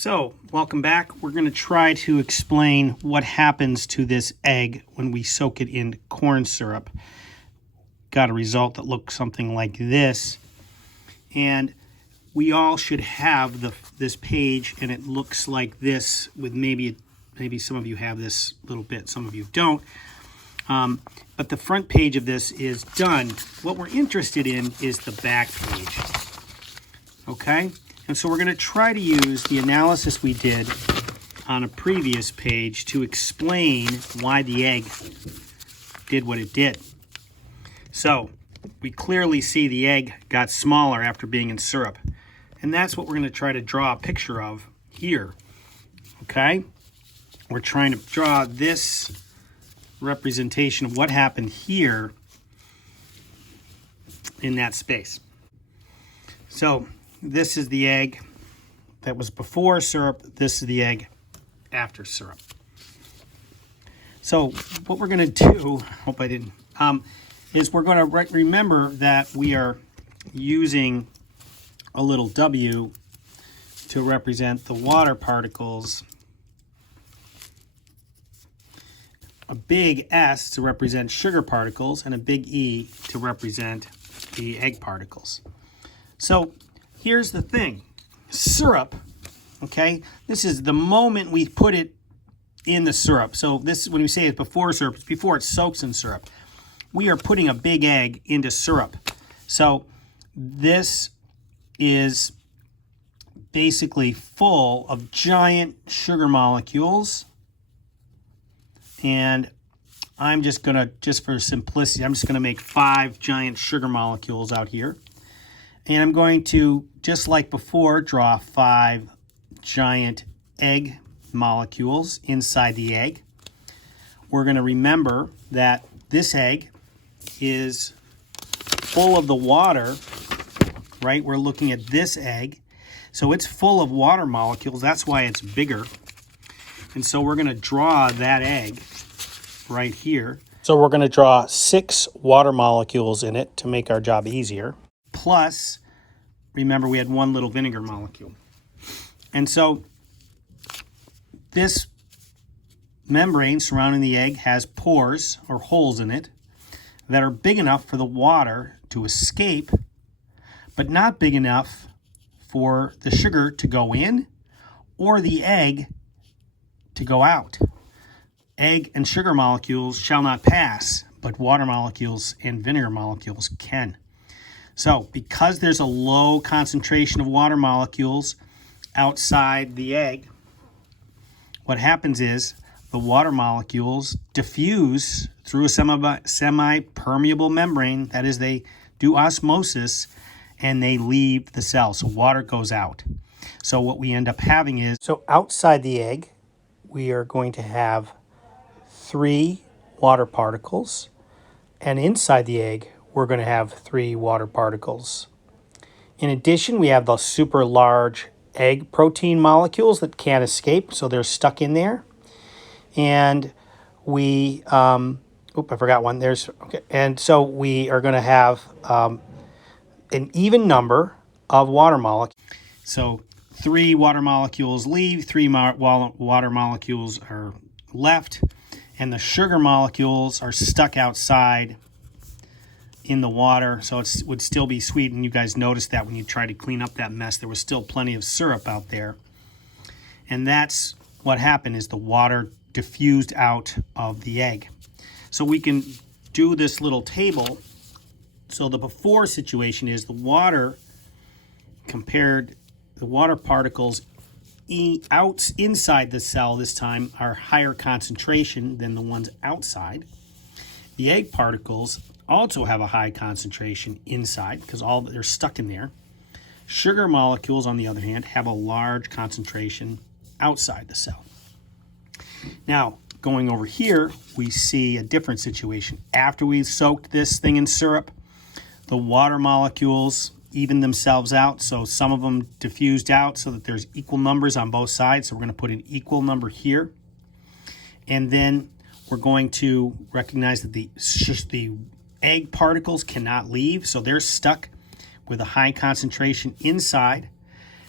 So, welcome back. We're going to try to explain what happens to this egg when we soak it in corn syrup. Got a result that looks something like this. And we all should have this page, and it looks like this with maybe some of you have this little bit, some of you don't. But the front page of this is done. What we're interested in is the back page. Okay? And so we're going to try to use the analysis we did on a previous page to explain why the egg did what it did. So we clearly see the egg got smaller after being in syrup. And that's what we're going to try to draw a picture of here. Okay? We're trying to draw this representation of what happened here in that space. So this is the egg that was before syrup. This is the egg after syrup. So what we're going to do, hope I didn't, is we're going to remember that we are using a little W to represent the water particles, a big S to represent sugar particles, and a big E to represent the egg particles. So here's the thing. Syrup, okay, this is the moment we put it in the syrup. So this, when we say it's before syrup, it's before it soaks in syrup. We are putting a big egg into syrup. So this is basically full of giant sugar molecules. And I'm just going to, just for simplicity, I'm just going to make 5 giant sugar molecules out here. And I'm going to, just like before, draw 5 giant egg molecules inside the egg. We're going to remember that this egg is full of the water, right? We're looking at this egg. So it's full of water molecules. That's why it's bigger. And so we're going to draw that egg right here. So we're going to draw 6 water molecules in it to make our job easier. Plus, remember we had 1 little vinegar molecule. And so this membrane surrounding the egg has pores or holes in it that are big enough for the water to escape, but not big enough for the sugar to go in or the egg to go out. Egg and sugar molecules shall not pass, but water molecules and vinegar molecules can. So because there's a low concentration of water molecules outside the egg, what happens is the water molecules diffuse through a semi-permeable membrane. That is, they do osmosis and they leave the cell. So water goes out. So what we end up having is, so outside the egg, we are going to have 3 water particles. And inside the egg, we're going to have 3 water particles. In addition, we have the super large egg protein molecules that can't escape, so they're stuck in there. And we, I forgot one. Okay. And so we are going to have an even number of water molecules. So 3 water molecules leave, 3 water molecules are left, and the sugar molecules are stuck outside in the water, so it would still be sweet. And you guys noticed that when you tried to clean up that mess, there was still plenty of syrup out there. And that's what happened, is the water diffused out of the egg. So we can do this little table. So the before situation is the water particles inside the cell this time are higher concentration than the ones outside. The egg particles also have a high concentration inside because they're stuck in there. Sugar molecules, on the other hand, have a large concentration outside the cell. Now, going over here, we see a different situation. After we've soaked this thing in syrup, the water molecules even themselves out. So some of them diffused out so that there's equal numbers on both sides. So we're going to put an equal number here. And then we're going to recognize that the egg particles cannot leave. So they're stuck with a high concentration inside.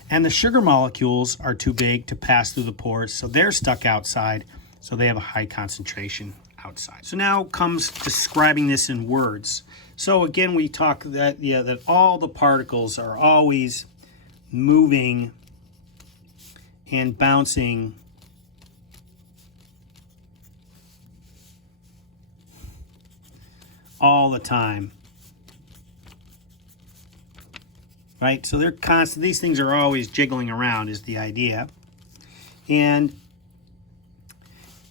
And the sugar molecules are too big to pass through the pores, so they're stuck outside, so they have a high concentration outside. So now comes describing this in words. So again, we talk that all the particles are always moving and bouncing all the time. Right? So they're constant. These things are always jiggling around is the idea. And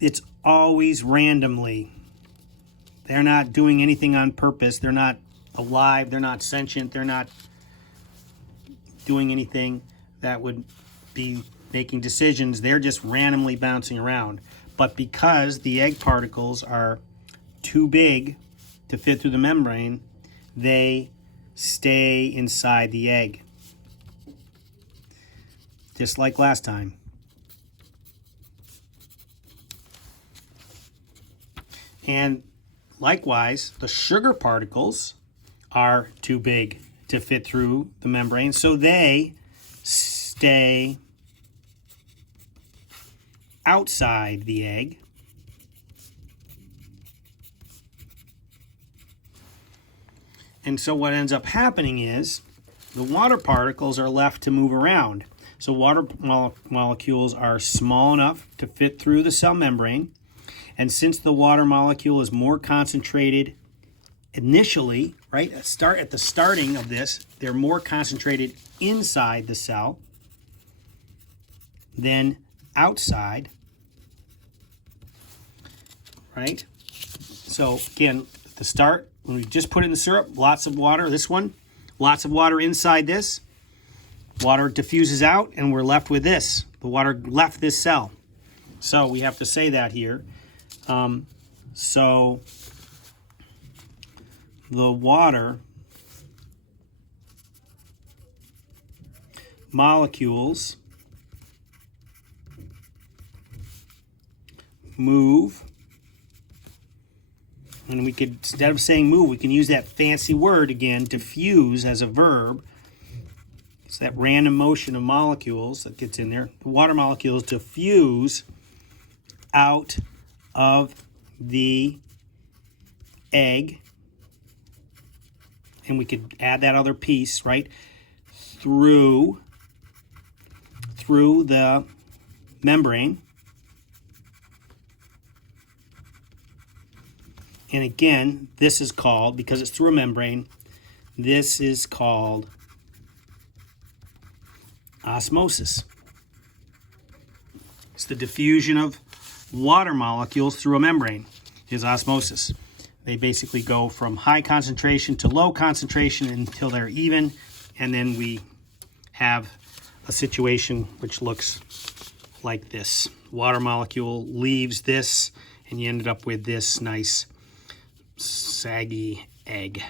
it's always randomly. They're not doing anything on purpose. They're not alive. They're not sentient. They're not doing anything that would be making decisions. They're just randomly bouncing around. But because the egg particles are too big to fit through the membrane, they stay inside the egg. Just like last time. And likewise, the sugar particles are too big to fit through the membrane, so they stay outside the egg. And so what ends up happening is the water particles are left to move around. So water molecules are small enough to fit through the cell membrane. And since the water molecule is more concentrated initially, right, at the starting of this, they're more concentrated inside the cell than outside, right? So again, at the start, when we just put in the syrup, lots of water. This one, lots of water inside this. Water diffuses out, and we're left with this. The water left this cell. So we have to say that here. So the water molecules move. And we could, instead of saying move, we can use that fancy word again, diffuse, as a verb. It's that random motion of molecules that gets in there. The water molecules diffuse out of the egg. And we could add that other piece, right, through the membrane. And again, this is called, because it's through a membrane, this is called osmosis. It's the diffusion of water molecules through a membrane is osmosis. They basically go from high concentration to low concentration until they're even, and then we have a situation which looks like this. Water molecule leaves this, and you ended up with this nice saggy egg.